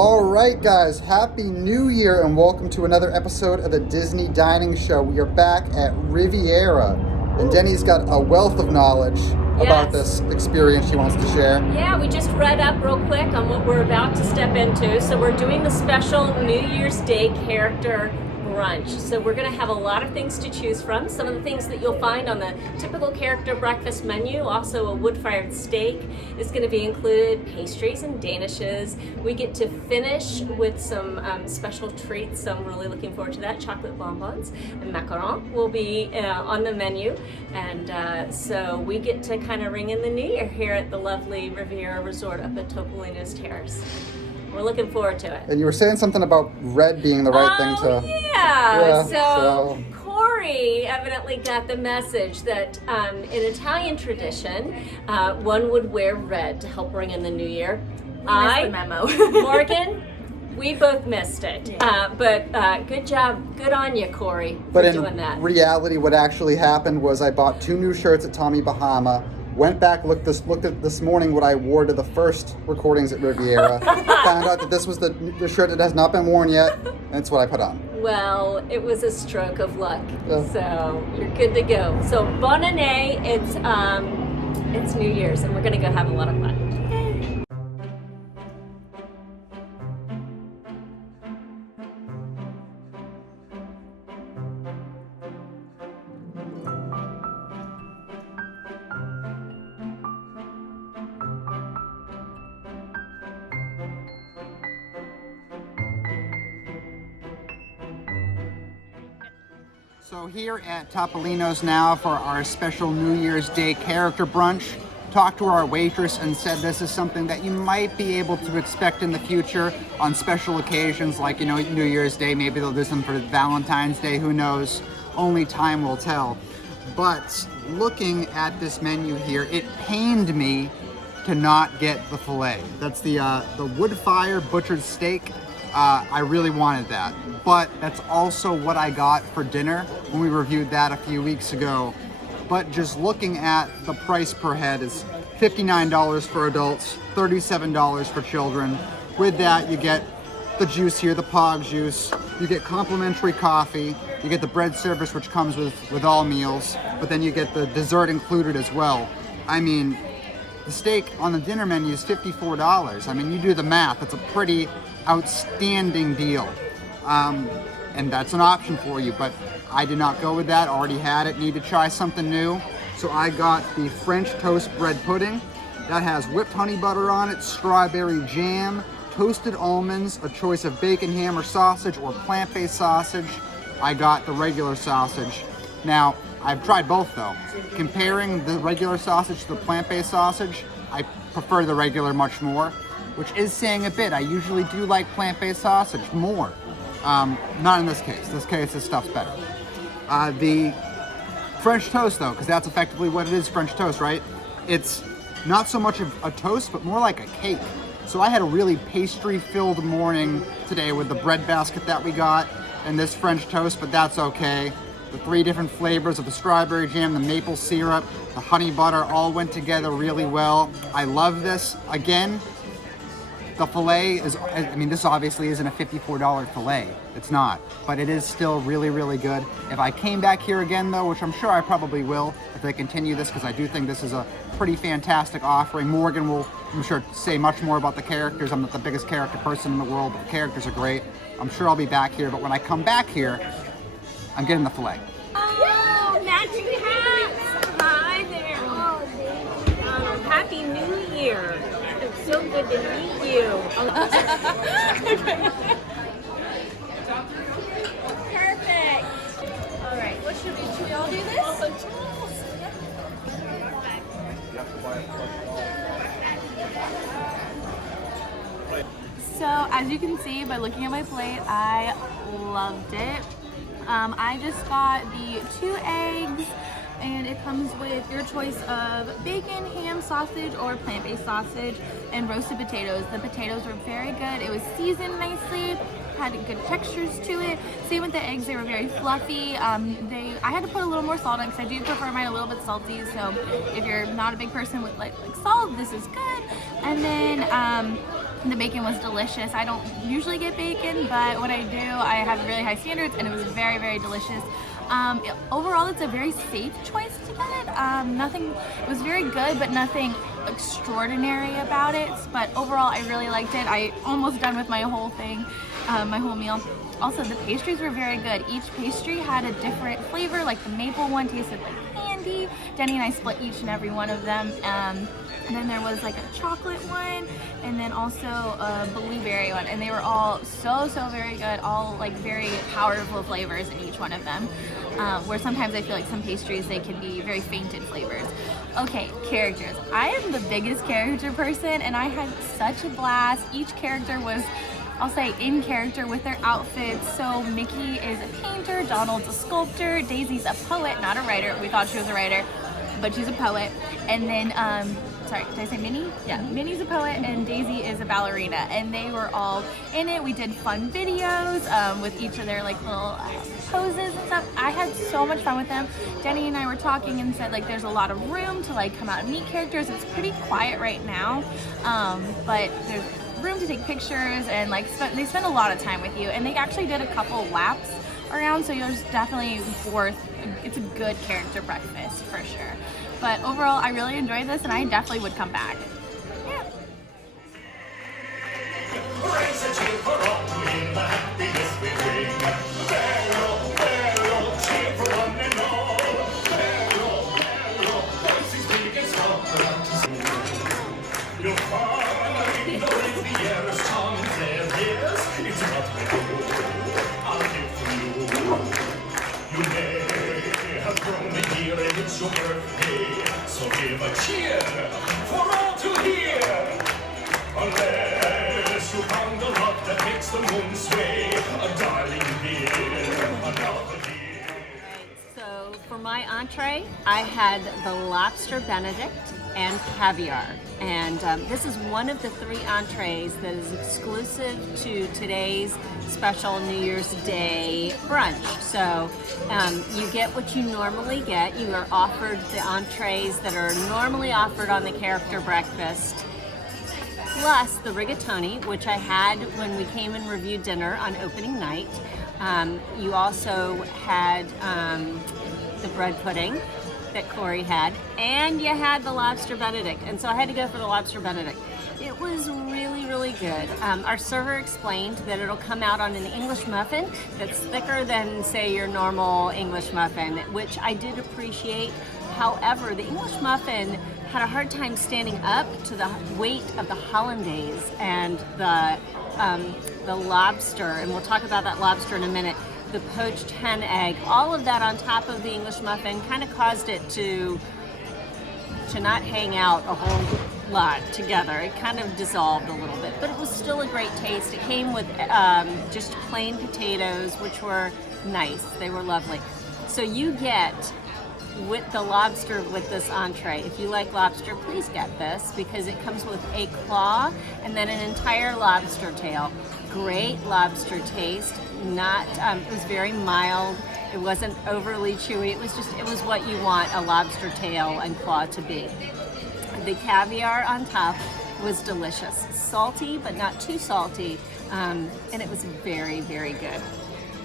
All right, guys, Happy New Year and welcome to another episode of the Disney Dining Show. We are back at Riviera, and Denny's got a wealth of knowledge about this experience she wants to share. Yeah, we just read up real quick on what we're about to step into. So we're doing the special New Year's Day character brunch. So we're going to have a lot of things to choose from. Some of the things that you'll find on the typical character breakfast menu, also a wood-fired steak is going to be included, pastries and danishes. We get to finish with some special treats, so I'm really looking forward to that. Chocolate bonbons and macaron will be on the menu. And so we get to kind of ring in the new year here at the lovely Riviera Resort up at Topolino's Terrace. We're looking forward to it. And you were saying something about red being the right thing to... Yeah. So Corey evidently got the message that in Italian tradition, one would wear red to help ring in the new year. I missed the memo. Morgan, we both missed it. Yeah. But good job. Good on you, Corey, But for in doing that. reality, what actually happened was I bought 2 new shirts at Tommy Bahama, went back, looked at this morning what I wore to the first recordings at Riviera, found out that this was the shirt that has not been worn yet, and it's what I put on. Well, it was a stroke of luck, Yeah. so you're good to go. So bonne année, it's New Year's, and we're gonna go have a lot of fun. So here at Topolino's now for our special New Year's Day character brunch. Talked to our waitress and said this is something that you might be able to expect in the future on special occasions like, New Year's Day. Maybe they'll do some for Valentine's Day, who knows? Only time will tell. But looking at this menu here, it pained me to not get the filet. That's the wood-fire butchered steak. I really wanted that, but that's also what I got for dinner when we reviewed that a few weeks ago. But just looking at the price per head is $59 for adults, $37 for children. With that, you get the juice here, the Pog juice. You get complimentary coffee. You get the bread service, which comes with all meals, but then you get the dessert included as well. I mean, the steak on the dinner menu is $54. I mean, you do the math, that's a pretty outstanding deal. And that's an option for you, but I did not go with that, already had it, need to try something new. So I got the French toast bread pudding. That has whipped honey butter on it, strawberry jam, toasted almonds, a choice of bacon, ham, or sausage, or plant-based sausage. I got the regular sausage. Now, I've tried both though. Comparing the regular sausage to the plant-based sausage, I prefer the regular much more, which is saying a bit. I usually do like plant-based sausage more. Not in this case. This stuff's better. The French toast though, because that's effectively what it is, French toast, right? It's not so much of a toast, but more like a cake. So I had a really pastry-filled morning today with the bread basket that we got and this French toast, but that's okay. The 3 different flavors of the strawberry jam, the maple syrup, the honey butter all went together really well. I love this. Again, the filet is, this obviously isn't a $54 filet. It's not, but it is still really, really good. If I came back here again though, which I'm sure I probably will if they continue this, because I do think this is a pretty fantastic offering. Morgan will, I'm sure, say much more about the characters. I'm not the biggest character person in the world, but the characters are great. I'm sure I'll be back here, but when I come back here, I'm getting the filet. Oh, matching hats! Hi there. Oh, Happy New Year. It's so good to meet you. Perfect. All right, what should we all do this? So as you can see by looking at my plate, I loved it. I just got the 2 eggs, and it comes with your choice of bacon, ham, sausage, or plant-based sausage, and roasted potatoes. The potatoes were very good. It was seasoned nicely, had good textures to it. Same with the eggs, they were very fluffy. I had to put a little more salt on because I do prefer mine a little bit salty, so if you're not a big person with like salt, this is good. And then The bacon was delicious. I don't usually get bacon, but when I do, I have really high standards, and it was very, very delicious. Overall, it's a very safe choice to get. It was very good, but nothing extraordinary about it. But overall, I really liked it. I almost done with my whole thing, my whole meal. Also, the pastries were very good. Each pastry had a different flavor. Like the maple one tasted like candy. Denny and I split each and every one of them. And then there was like a chocolate one, and then also a blueberry one, and they were all so very good, all like very powerful flavors in each one of them, where sometimes I feel like some pastries, they can be very faint in flavors. Okay, characters. I am the biggest character person, and I had such a blast. Each character was, I'll say, in character with their outfits. So Mickey is a painter, Donald's a sculptor, Daisy's a poet, not a writer. We thought she was a writer, but she's a poet. And then, sorry, did I say Minnie? Yeah, Minnie's a poet and Daisy is a ballerina, and they were all in it. We did fun videos with each of their like little poses and stuff. I had so much fun with them. Denny and I were talking and said like there's a lot of room to like come out and meet characters. It's pretty quiet right now, but there's room to take pictures, and like they spend a lot of time with you, and they actually did a couple laps around, so you're just definitely it's a good character breakfast for sure. But overall, I really enjoyed this, and I definitely would come back. Yeah. It's your birthday, so give a cheer for all to hear. Unless you found the love that makes the moon sway, a darling dear, another dear. So for my entree, I had the Lobster Benedict and caviar. And this is one of the 3 entrees that is exclusive to today's special New Year's Day brunch. So you get what you normally get. You are offered the entrees that are normally offered on the character breakfast, plus the rigatoni, which I had when we came and reviewed dinner on opening night. You also had the bread pudding that Corey had, and you had the Lobster Benedict, and so I had to go for the Lobster Benedict. It was really good. Our server explained that it'll come out on an English muffin that's thicker than, say, your normal English muffin, which I did appreciate. However, the English muffin had a hard time standing up to the weight of the hollandaise and the lobster, and we'll talk about that lobster in a minute. The poached hen egg, all of that on top of the English muffin kind of caused it to not hang out a whole lot together. It kind of dissolved a little bit, but it was still a great taste. It came with just plain potatoes, which were nice. They were lovely. So you get with the lobster with this entree. If you like lobster, please get this because it comes with a claw and then an entire lobster tail. Great lobster taste. It was very mild. It wasn't overly chewy. It was what you want a lobster tail and claw to be. The caviar on top was delicious. Salty, but not too salty. And it was very good.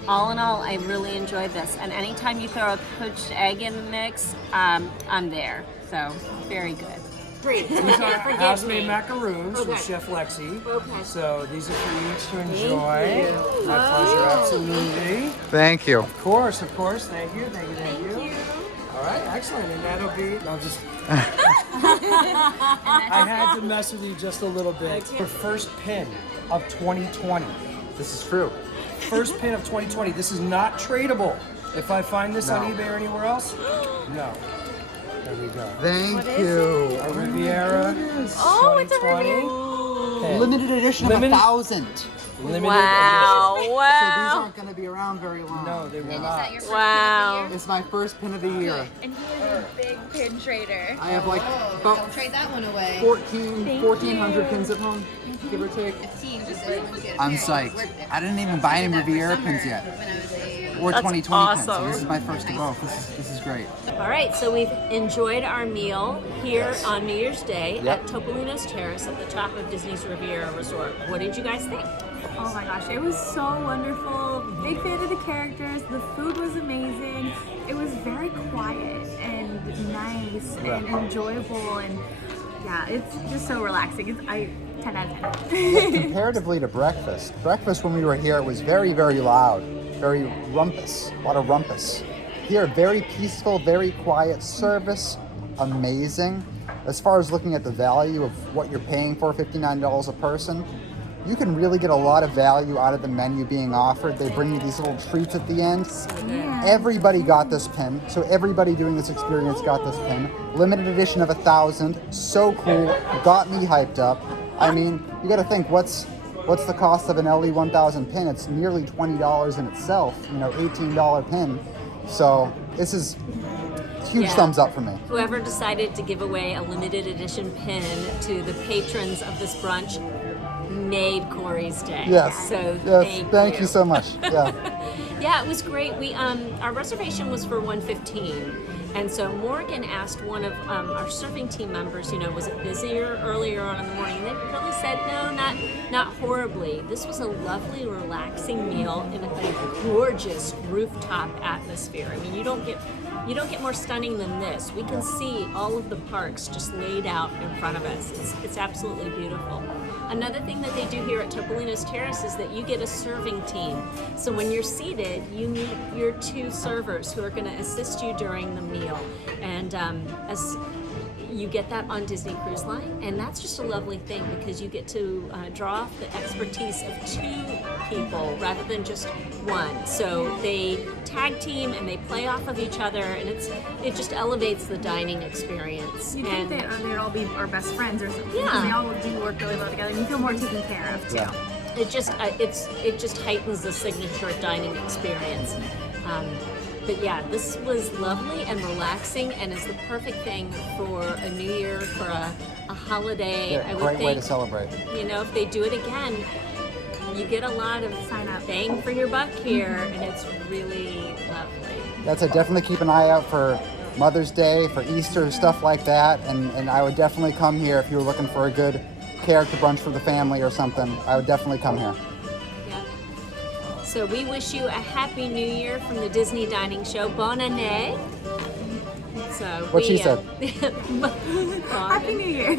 All in all, I really enjoyed this. And anytime you throw a poached egg in the mix, I'm there. So, very good. Great. These are house-made macaroons from Chef Lexi. Okay. So these are for you each to enjoy. My pleasure, absolutely. Thank you. Of course. Thank you. All right, excellent. And that'll be. No, just. I had to mess with you just a little bit. The first pin of 2020. This is true. First pin of 2020. This is not tradable. If I find this on No. eBay or anywhere else, no. There we go. Thank you. A Riviera. Oh, it's a 2020 pin. Limited edition of Limited- 1,000. Limited Wow. So these Wow. aren't going to be around very long. No, they will not. Wow. It's my first pin of the year. And he is a big pin trader. I have like about Trade that one away. 1,400 pins at home, give or take. I'm psyched. I didn't even buy any Riviera pins yet. or That's 2020 pins. So awesome. this is my first of both. This is great. All right, so we've enjoyed our meal here on New Year's Day Yep. at Topolino's Terrace at the top of Disney's Riviera Resort. What did you guys think? Oh my gosh, it was so wonderful. Big fan of the characters. The food was amazing. It was very quiet and nice and enjoyable, and yeah, it's just so relaxing. 10 out of 10. Comparatively to breakfast when we were here, it was very, very loud, very rumpus, a lot of rumpus. Here, very peaceful, very quiet. Service, amazing. As far as looking at the value of what you're paying for, $59 a person, you can really get a lot of value out of the menu being offered. They bring you these little treats at the end. Everybody got this pin, so everybody doing this experience got this pin. Limited edition of 1,000, so cool, got me hyped up. I mean, you got to think, what's the cost of an LE 1000 pin? It's nearly $20 in itself, $18 pin. So this is huge thumbs up for me. Whoever decided to give away a limited edition pin to the patrons of this brunch made Corey's day. Yes. So yes. Thank you so much. Yeah. Yeah, it was great. We our reservation was for 1:15. And so Morgan asked one of our serving team members, was it busier earlier on in the morning? And they really said, no, not horribly. This was a lovely, relaxing meal in a gorgeous rooftop atmosphere. I mean, you don't get more stunning than this. We can see all of the parks just laid out in front of us. It's absolutely beautiful. Another thing that they do here at Topolino's Terrace is that you get a serving team. So when you're seated, you meet your two servers who are going to assist you during the meal. And as you get that on Disney Cruise Line, and that's just a lovely thing because you get to draw off the expertise of two people rather than just one. So they tag team and they play off of each other, and it just elevates the dining experience. You think that they'd all be our best friends or something? Yeah. They all do work really well together, and you feel more taken care of too. Yeah. It just heightens the signature dining experience. But yeah, this was lovely and relaxing, and is the perfect thing for a New Year, for a holiday. Yeah, I would great think, way to celebrate. if they do it again, you get a lot of bang for your buck here, and it's really lovely. That's it. Definitely keep an eye out for Mother's Day, for Easter, stuff like that. And I would definitely come here if you were looking for a good character brunch for the family or something. I would definitely come here. Yeah. So we wish you a happy New Year from the Disney Dining Show. Bonne année. So What she said. Happy New Year.